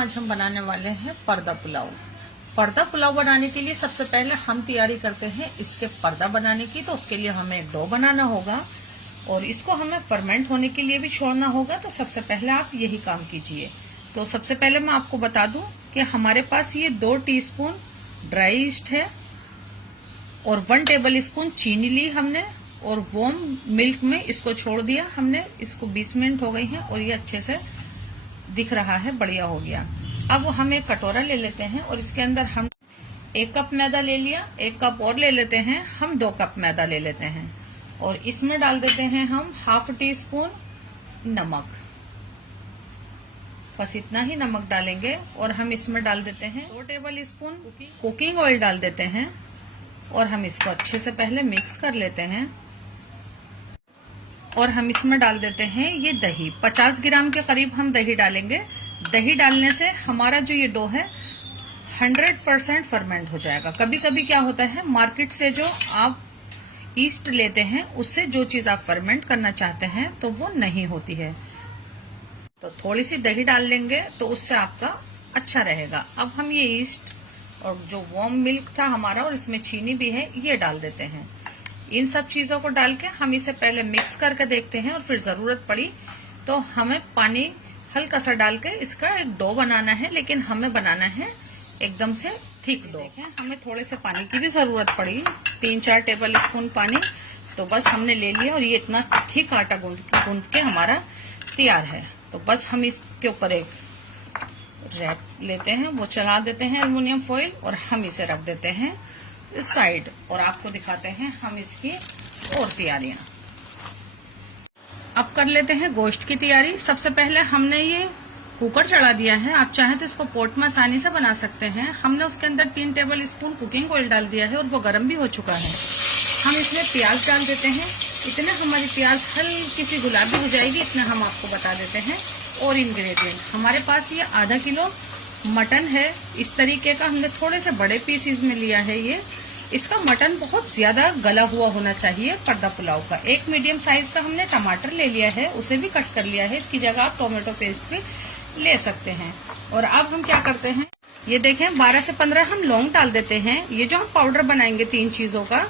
आज हम बनाने वाले हैं पर्दा पुलाव। पर्दा पुलाव बनाने के लिए सबसे पहले हम तैयारी करते हैं इसके पर्दा बनाने की। तो उसके लिए हमें एक डो बनाना होगा और इसको हमें फर्मेंट होने के लिए भी छोड़ना होगा। तो सबसे पहले आप यही काम कीजिए। तो सबसे पहले मैं आपको बता दूं कि हमारे पास ये 2 टीस्पून ड्राई ईस्ट है और 1 टेबल स्पून चीनी ली हमने और वार्म मिल्क में इसको छोड़ दिया हमने। इसको 20 मिनट हो गई हैं और ये अच्छे से दिख रहा है, बढ़िया हो गया। अब हम एक कटोरा ले लेते हैं और इसके अंदर हम 1 कप मैदा ले लिया, 1 कप और ले लेते हैं, हम 2 कप मैदा ले लेते हैं और इसमें डाल देते हैं हम ½ टीस्पून नमक। बस इतना ही नमक डालेंगे और हम इसमें डाल देते हैं 2 टेबल स्पून कुकिंग ऑयल डाल देते हैं और हम इसको अच्छे से पहले मिक्स कर लेते हैं। और हम इसमें डाल देते हैं ये दही, 50 ग्राम के करीब हम दही डालेंगे। दही डालने से हमारा जो ये डो है 100% फर्मेंट हो जाएगा। कभी कभी क्या होता है, मार्केट से जो आप ईस्ट लेते हैं उससे जो चीज आप फर्मेंट करना चाहते हैं तो वो नहीं होती है। तो थोड़ी सी दही डाल लेंगे तो उससे आपका अच्छा रहेगा। अब हम ये ईस्ट और जो वार्म मिल्क था हमारा और इसमें चीनी भी है ये डाल देते हैं। इन सब चीजों को डाल के हम इसे पहले मिक्स करके देखते हैं और फिर जरूरत पड़ी तो हमें पानी हल्का सा डाल के इसका एक डो बनाना है, लेकिन हमें बनाना है एकदम से थिक डो। हमें थोड़े से पानी की भी जरूरत पड़ी, 3-4 टेबल स्पून पानी तो बस हमने ले लिया और ये इतना थिक आटा गूंद के हमारा तैयार है। तो बस हम इसके ऊपर एक रैप लेते हैं, वो चला देते हैं एल्युमिनियम फॉइल और हम इसे रख देते हैं इस साइड और आपको दिखाते हैं हम इसकी और तैयारियां। अब कर लेते हैं गोश्त की तैयारी। सबसे पहले हमने ये कुकर चढ़ा दिया है, आप चाहें तो इसको पोट में आसानी से बना सकते हैं। हमने उसके अंदर 3 टेबल स्पून कुकिंग ऑयल डाल दिया है और वो गर्म भी हो चुका है। हम इसमें प्याज डाल देते हैं। इतने हमारी प्याज हल्की सी गुलाबी हो जाएगी, इतना हम आपको बता देते हैं। और इंग्रेडिएंट हमारे पास ये ½ किलो मटन है, इस तरीके का हमने थोड़े से बड़े पीसीज में लिया है। ये इसका मटन बहुत ज्यादा गला हुआ होना चाहिए पर्दा पुलाव का। 1 मीडियम साइज का हमने टमाटर ले लिया है, उसे भी कट कर लिया है। इसकी जगह आप टोमेटो पेस्ट भी ले सकते हैं। और अब हम क्या करते हैं, ये देखें 12 से 15 हम लौंग डाल देते हैं। ये जो हम पाउडर बनाएंगे 3 चीजों का,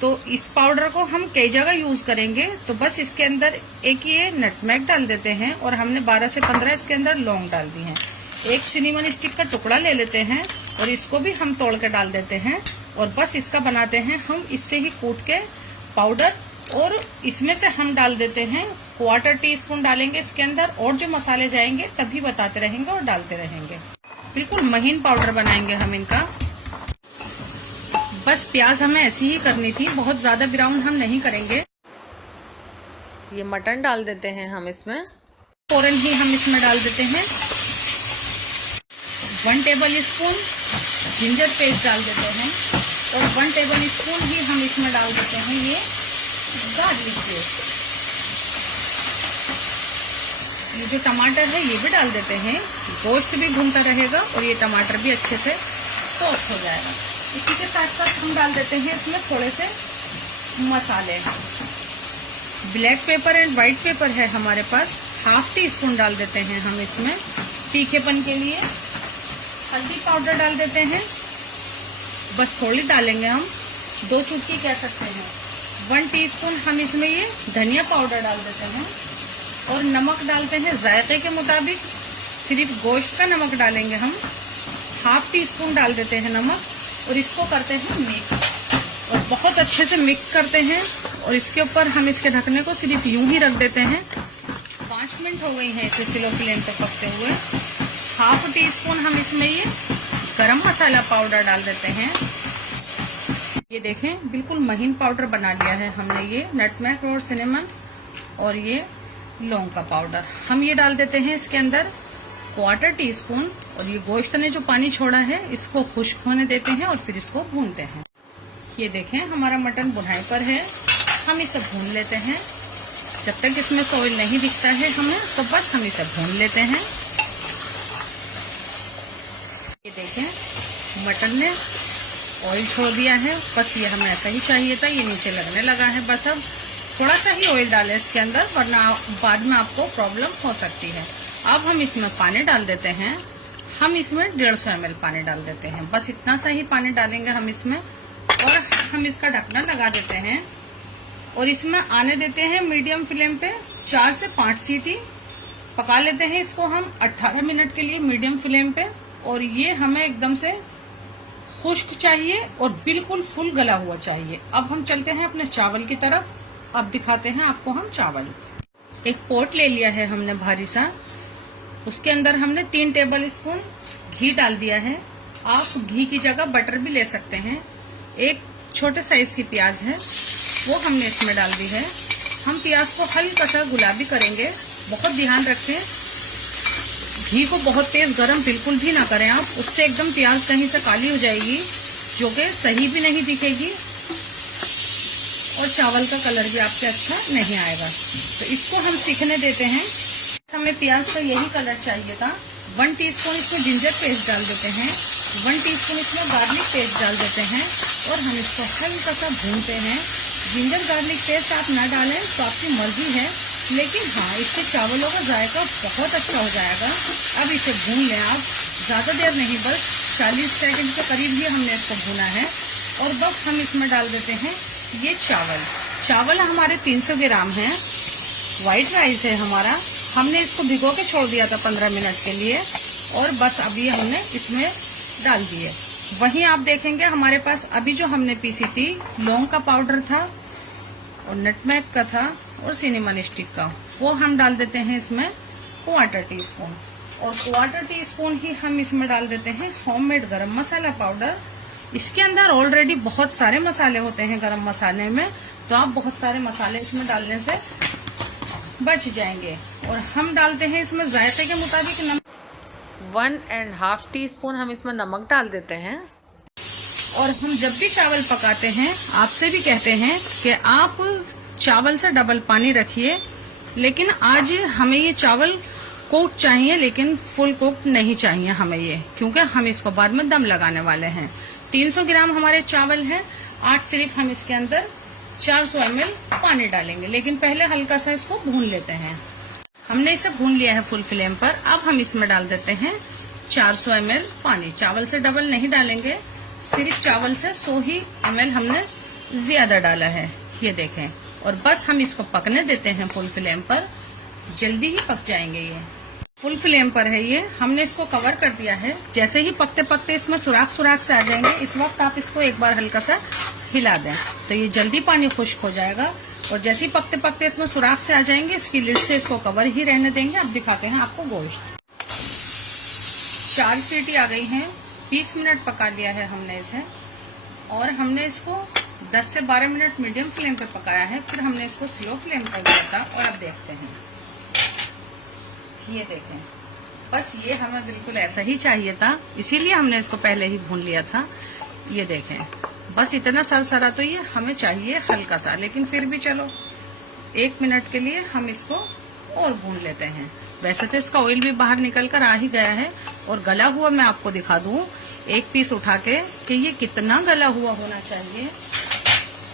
तो इस पाउडर को हम कई जगह यूज करेंगे। तो बस इसके अंदर एक ये नटमेग डाल देते हैं और हमने 12 से 15 इसके अंदर लौंग डाल दी हैं। एक सिनेमन स्टिक का टुकड़ा ले लेते हैं और इसको भी हम तोड़ के डाल देते हैं और बस इसका बनाते हैं हम इससे ही कूट के पाउडर। और इसमें से हम डाल देते हैं 1/4 टीस्पून डालेंगे इसके अंदर और जो मसाले जाएंगे तभी बताते रहेंगे और डालते रहेंगे। बिल्कुल महीन पाउडर बनाएंगे हम इनका। बस प्याज हमें ऐसी ही करनी थी, बहुत ज्यादा ब्राउन हम नहीं करेंगे। ये मटन डाल देते हैं हम इसमें, फौरन ही हम इसमें डाल देते हैं 1 टेबल स्पून जिंजर पेस्ट डाल देते हैं और 1 टेबल स्पून ही हम इसमें डाल देते हैं ये गार्लिक पेस्ट। ये जो टमाटर है ये भी डाल देते हैं, गोश्त भी भूनता रहेगा और ये टमाटर भी अच्छे से सॉफ्ट हो जाएगा। इसी के साथ साथ हम डाल देते हैं इसमें थोड़े से मसाले। Black pepper and white paper है हमारे पास, ½ टीस्पून डाल देते हैं हम इसमें तीखेपन के लिए। हल्दी पाउडर डाल देते हैं, बस थोड़ी डालेंगे हम, 2 चुटकी कह सकते हैं। 1 टीस्पून हम इसमें ये धनिया पाउडर डाल देते हैं और नमक डालते हैं जायके के मुताबिक, सिर्फ गोश्त का नमक डालेंगे हम। ½ टीस्पून डाल देते हैं नमक और इसको करते हैं मिक्स और बहुत अच्छे से मिक्स करते हैं। और इसके ऊपर हम इसके ढकने को सिर्फ यूं ही रख देते हैं। 5 मिनट हो गई हैं इसे स्लो फ्लेम पर पकते हुए। ½ टीस्पून हम इसमें ये गरम मसाला पाउडर डाल देते हैं। ये देखें बिल्कुल महीन पाउडर बना लिया है हमने। ये नटमेग और सिनेमन और ये लौंग का पाउडर हम ये डाल देते हैं इसके अंदर 1/4 टीस्पून। और ये गोश्त ने जो पानी छोड़ा है इसको खुश्क होने देते हैं और फिर इसको भूनते हैं। ये देखें हमारा मटन बुनाई पर है, हम इसे भून लेते हैं। जब तक इसमें से ऑयल नहीं दिखता है हमें, तो बस हम इसे भून लेते हैं। ये देखें मटन ने ऑयल छोड़ दिया है, बस ये हमें ऐसा ही चाहिए था। ये नीचे लगने लगा है। बस अब थोड़ा सा ही ऑयल डालें इसके अंदर, वरना बाद में आपको प्रॉब्लम हो सकती है। अब हम इसमें पानी डाल देते हैं, हम इसमें 150 ml पानी डाल देते हैं। बस इतना सा ही पानी डालेंगे हम इसमें, और हम इसका ढक्कन लगा देते हैं और इसमें आने देते हैं मीडियम फ्लेम पे 4 से 5 सीटी। पका लेते हैं इसको हम 18 मिनट के लिए मीडियम फ्लेम पे। और ये हमें एकदम से खुश्क चाहिए और बिल्कुल फुल गला हुआ चाहिए। अब हम चलते हैं अपने चावल की तरफ। अब दिखाते हैं आपको हम चावल। एक पोट ले लिया है हमने भारी सा, उसके अंदर हमने 3 टेबल स्पून घी डाल दिया है। आप घी की जगह बटर भी ले सकते हैं। एक छोटे साइज की प्याज है, वो हमने इसमें डाल दी है। हम प्याज को हल्का सा गुलाबी करेंगे। बहुत ध्यान रखें, घी को बहुत तेज गरम बिल्कुल भी ना करें आप, उससे एकदम प्याज कहीं से काली हो जाएगी, जो कि सही भी नहीं दिखेगी और चावल का कलर भी आपके अच्छा नहीं आएगा। तो इसको हम सीखने देते हैं। हमें प्याज का यही कलर चाहिए था। 1 टीस्पून इसमें जिंजर पेस्ट डाल देते हैं, 1 टीस्पून इसमें गार्लिक पेस्ट डाल देते हैं और हम इसको हल्का सा भूनते हैं। जिंजर गार्लिक पेस्ट आप ना डालें तो आपकी मर्जी है, लेकिन हाँ, इससे चावलों का जायका बहुत अच्छा हो जाएगा। अब इसे भून लें आप, ज्यादा देर नहीं, बस 40 सेकंड के करीब ही हमने इसको भूना है। और बस हम इसमें डाल देते हैं ये चावल हमारे 300 ग्राम है। व्हाइट राइस है हमारा, हमने इसको भिगो के छोड़ दिया था 15 मिनट के लिए और बस अभी हमने इसमें डाल दिए। वहीं आप देखेंगे हमारे पास अभी जो हमने पीसी थी, लौंग का पाउडर था और नटमेग का था और सिनेमन स्टिक का, वो हम डाल देते हैं इसमें 1/4 टीस्पून। और 1/4 टीस्पून ही हम इसमें डाल देते हैं होममेड गरम मसाला पाउडर। इसके अंदर ऑलरेडी बहुत सारे मसाले होते हैं गरम मसाले में, तो आप बहुत सारे मसाले इसमें डालने से बच जाएंगे। और हम डालते हैं इसमें जायके के मुताबिक नमक, 1.5 टीस्पून हम इसमें नमक डाल देते हैं। और हम जब भी चावल पकाते हैं आपसे भी कहते हैं कि आप चावल से डबल पानी रखिए, लेकिन आज हमें ये चावल कुक चाहिए, लेकिन फुल कुक नहीं चाहिए हमें ये, क्योंकि हम इसको बाद में दम लगाने वाले हैं। 300 ग्राम हमारे चावल हैं, 8 सिर्फ हम इसके अंदर 400 ml पानी डालेंगे, लेकिन पहले हल्का सा इसको भून लेते हैं। हमने इसे भून लिया है फुल फ्लेम पर। अब हम इसमें डाल देते हैं 400 ml पानी। चावल से डबल नहीं डालेंगे, सिर्फ चावल से 100 ही ml हमने ज्यादा डाला है, ये देखें। और बस हम इसको पकने देते हैं फुल फ्लेम पर, जल्दी ही पक जाएंगे ये। फुल फ्लेम पर है ये, हमने इसको कवर कर दिया है। जैसे ही पकते पकते इसमें सुराख से आ जाएंगे, इस वक्त आप इसको एक बार हल्का सा हिला दें, तो ये जल्दी पानी खुश्क हो जाएगा। और जैसे ही पकते पकते इसमें सुराख से आ जाएंगे, इसकी लिड से इसको कवर ही रहने देंगे। अब दिखाते हैं आपको गोश्त। 4 सीटी आ गई हैं, 20 मिनट पका लिया है हमने इसे, और हमने इसको 10 से 12 मिनट मीडियम फ्लेम पे पकाया है, फिर हमने इसको स्लो फ्लेम कर दिया था। और अब देखते हैं, ये देखें, बस ये हमें बिल्कुल ऐसा ही चाहिए था, इसीलिए हमने इसको पहले ही भून लिया था। ये देखें, बस इतना सरसरा तो ये हमें चाहिए हल्का सा, लेकिन फिर भी चलो 1 मिनट के लिए हम इसको और भून लेते हैं। वैसे तो इसका ऑयल भी बाहर निकल कर आ ही गया है। और गला हुआ मैं आपको दिखा दूं एक पीस उठा के कि ये कितना गला हुआ होना चाहिए।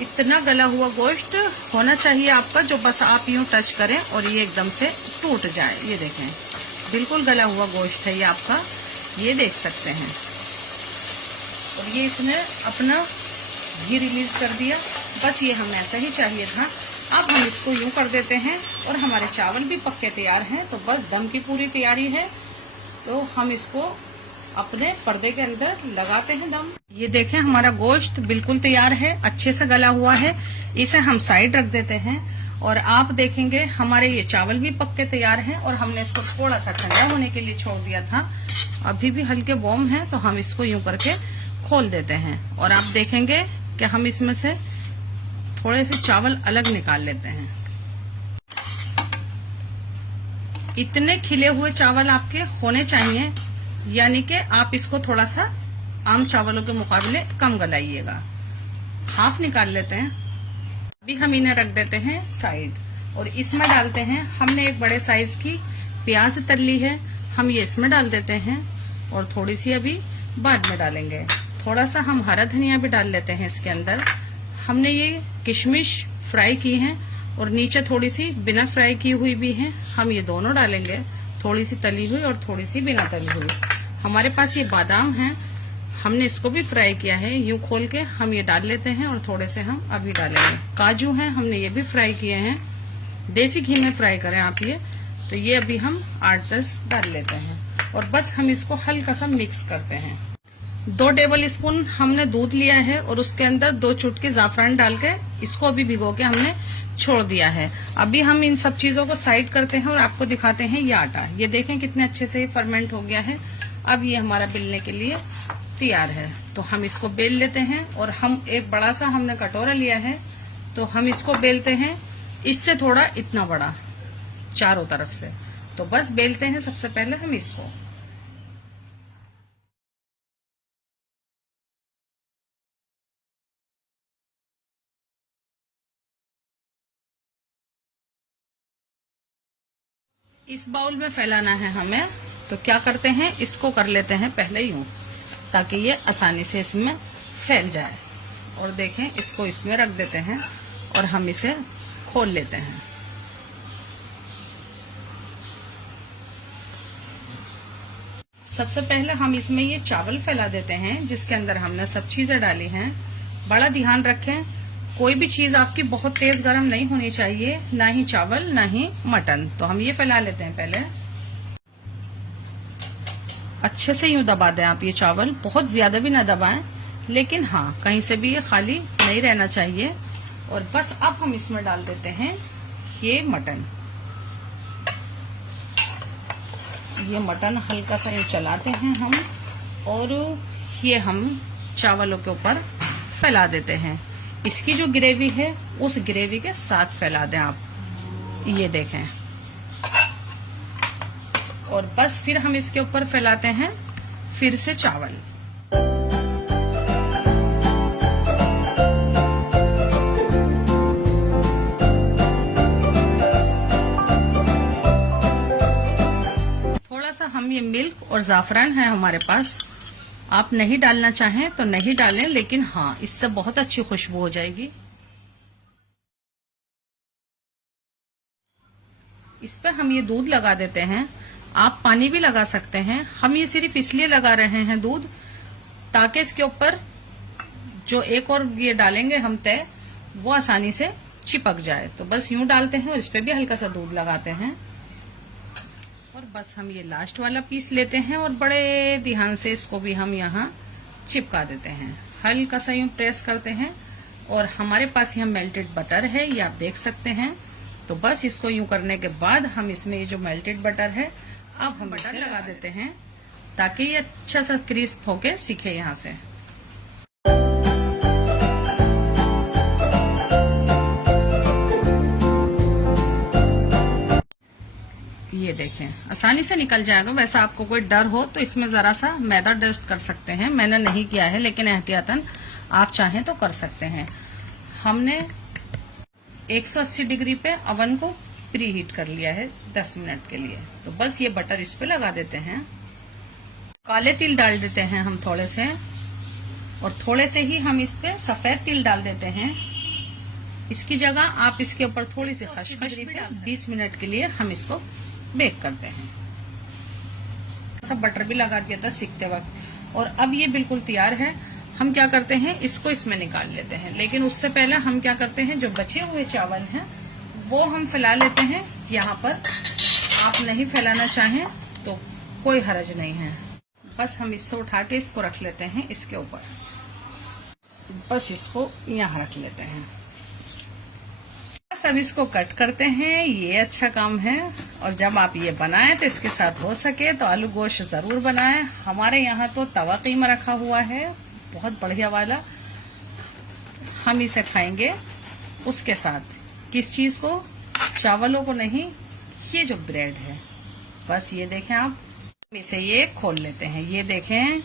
इतना गला हुआ गोश्त होना चाहिए आपका, जो बस आप यूं टच करें और ये एकदम से टूट जाए। ये देखें, बिल्कुल गला हुआ गोश्त है ये आपका, ये देख सकते हैं। और ये इसने अपना घी रिलीज कर दिया, बस ये हमें ऐसा ही चाहिए था। अब हम इसको यूं कर देते हैं और हमारे चावल भी पक्के तैयार हैं, तो बस दम की पूरी तैयारी है। तो हम इसको अपने पर्दे के अंदर लगाते हैं दम। ये देखें, हमारा गोश्त बिल्कुल तैयार है, अच्छे से गला हुआ है। इसे हम साइड रख देते हैं और आप देखेंगे हमारे ये चावल भी पक्के तैयार हैं। और हमने इसको थोड़ा सा ठंडा होने के लिए छोड़ दिया था, अभी भी हल्के वार्म है, तो हम इसको यूं करके खोल देते हैं। और आप देखेंगे कि हम इसमें से थोड़े से चावल अलग निकाल लेते हैं। इतने खिले हुए चावल आपके होने चाहिए, यानी कि आप इसको थोड़ा सा आम चावलों के मुकाबले कम गलाइएगा। हाफ निकाल लेते हैं। अभी हम इन्हें रख देते हैं साइड और इसमें डालते हैं, हमने एक बड़े साइज की प्याज तली है, हम ये इसमें डाल देते हैं और थोड़ी सी अभी बाद में डालेंगे। थोड़ा सा हम हरा धनिया भी डाल लेते हैं इसके अंदर। हमने ये किशमिश फ्राई की है और नीचे थोड़ी सी बिना फ्राई की हुई भी है, हम ये दोनों डालेंगे, थोड़ी सी तली हुई और थोड़ी सी बिना तली हुई। हमारे पास ये बादाम है, हमने इसको भी फ्राई किया है। यूं खोल के हम ये डाल लेते हैं और थोड़े से हम अभी डालेंगे। काजू हैं, हमने ये भी फ्राई किए हैं, देसी घी में फ्राई करें आप ये। तो ये अभी हम 8-10 डाल लेते हैं और बस हम इसको हल्का सा मिक्स करते हैं। 2 टेबल स्पून हमने दूध लिया है और उसके अंदर 2 चुटकी जाफरान डाल के इसको अभी भिगो के हमने छोड़ दिया है। अभी हम इन सब चीजों को साइड करते हैं और आपको दिखाते हैं ये आटा। ये देखें कितने अच्छे से फर्मेंट हो गया है। अब ये हमारा बेलने के लिए तैयार है। तो हम इसको बेल लेते हैं और हम एक बड़ा सा हमने कटोरा लिया है, तो हम इसको बेलते हैं इससे थोड़ा इतना बड़ा चारों तरफ से। तो बस बेलते हैं सबसे पहले हम इसको। इस बाउल में फैलाना है हमें, तो क्या करते हैं इसको कर लेते हैं पहले यूं, ताकि ये आसानी से इसमें फैल जाए। और देखें इसको इसमें रख देते हैं और हम इसे खोल लेते हैं। सबसे पहले हम इसमें ये चावल फैला देते हैं जिसके अंदर हमने सब चीजें डाली हैं। बड़ा ध्यान रखें, कोई भी चीज आपकी बहुत तेज गर्म नहीं होनी चाहिए, ना ही चावल ना ही मटन। तो हम ये फैला लेते हैं पहले। अच्छे से यूं दबा दें आप ये चावल, बहुत ज्यादा भी ना दबाएं, लेकिन हाँ कहीं से भी ये खाली नहीं रहना चाहिए। और बस अब हम इसमें डाल देते हैं ये मटन। ये मटन हल्का सा चलाते हैं हम और ये हम चावलों के ऊपर फैला देते हैं। इसकी जो ग्रेवी है उस ग्रेवी के साथ फैला दें आप, ये देखें। और बस फिर हम इसके ऊपर फैलाते हैं फिर से चावल। थोड़ा सा हम ये मिल्क और जाफरान है हमारे पास, आप नहीं डालना चाहें तो नहीं डालें, लेकिन हाँ इससे बहुत अच्छी खुशबू हो जाएगी। इस पर हम ये दूध लगा देते हैं, आप पानी भी लगा सकते हैं। हम ये सिर्फ इसलिए लगा रहे हैं दूध, ताकि इसके ऊपर जो एक और ये डालेंगे हम तय, वो आसानी से चिपक जाए। तो बस यूं डालते हैं और इस पे भी हल्का सा दूध लगाते हैं। और बस हम ये लास्ट वाला पीस लेते हैं और बड़े ध्यान से इसको भी हम यहाँ चिपका देते हैं। हल्का सा यूं प्रेस करते हैं और हमारे पास यहाँ मेल्टेड बटर है, ये आप देख सकते हैं। तो बस इसको यूं करने के बाद हम इसमें ये जो मेल्टेड बटर है अब हम बटर लगा देते हैं, ताकि ये अच्छा सा क्रिस्प होके सीखे यहाँ से। ये देखें आसानी से निकल जाएगा। वैसे आपको कोई डर हो तो इसमें जरा सा मैदा डस्ट कर सकते हैं, मैंने नहीं किया है, लेकिन एहतियातन आप चाहें तो कर सकते हैं। हमने 180 डिग्री पे अवन को प्री हीट कर लिया है 10 मिनट के लिए। तो बस ये बटर इस पे लगा देते हैं। काले तिल डाल देते हैं हम थोड़े से, और थोड़े से ही हम इस पे सफेद तिल डाल देते हैं। इसकी जगह आप इसके ऊपर थोड़ी सी खसखस भी डाल 20 मिनट के लिए हम इसको बेक करते हैं। सब बटर भी लगा दिया था सीखते वक्त। और अब ये बिल्कुल तैयार है। हम क्या करते हैं इसको इसमें निकाल लेते हैं, लेकिन उससे पहले हम क्या करते हैं जो बचे हुए चावल हैं वो हम फैला लेते हैं यहाँ पर। आप नहीं फैलाना चाहें तो कोई हर्ज नहीं है। बस हम इससे उठा के इसको रख लेते हैं इसके ऊपर, बस इसको यहाँ रख लेते हैं। बस अब इसको कट करते हैं, ये अच्छा काम है। और जब आप ये बनाएं तो इसके साथ हो सके तो आलू गोश्त जरूर बनाएं। हमारे यहाँ तो तवा कीमा रखा हुआ है बहुत बढ़िया वाला, हम इसे खाएंगे उसके साथ। किस चीज को? चावलों को नहीं, ये जो ब्रेड है। बस ये देखें आप, इसे ये खोल लेते हैं। ये देखें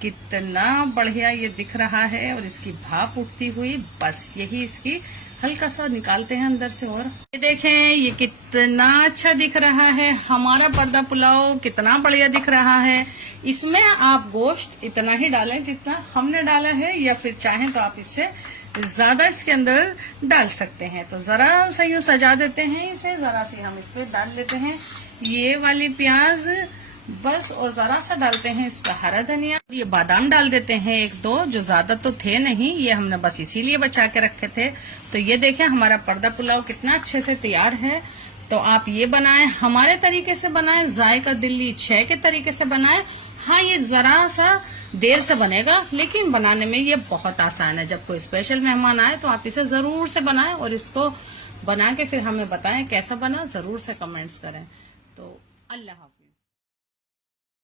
कितना बढ़िया ये दिख रहा है और इसकी भाप उठती हुई। बस यही इसकी हल्का सा निकालते हैं अंदर से। और ये देखें ये कितना अच्छा दिख रहा है। हमारा पर्दा पुलाव कितना बढ़िया दिख रहा है। इसमें आप गोश्त इतना ही डालें जितना हमने डाला है, या फिर चाहें तो आप इससे ज्यादा इसके अंदर डाल सकते हैं। तो जरा सा यूं सजा देते हैं इसे, जरा सी हम इस पे डाल लेते हैं। ये वाली प्याज बस। और जरा सा डालते हैं इस पर हरा धनिया। ये बादाम डाल देते हैं 1-2, जो ज्यादा तो थे नहीं, ये हमने बस इसीलिए बचा के रखे थे। तो ये देखें हमारा पर्दा पुलाव कितना अच्छे से तैयार है। तो आप ये बनाएं, हमारे तरीके से बनाएं, जायका दिल्ली 6 के तरीके से बनाएं। हाँ, ये जरा सा देर से बनेगा, लेकिन बनाने में ये बहुत आसान है। जब कोई स्पेशल मेहमान आए तो आप इसे जरूर से बनाएं और इसको बना के फिर हमें बताएं कैसा बना, जरूर से कमेंट्स करें। तो अल्लाह हाफ़िज़।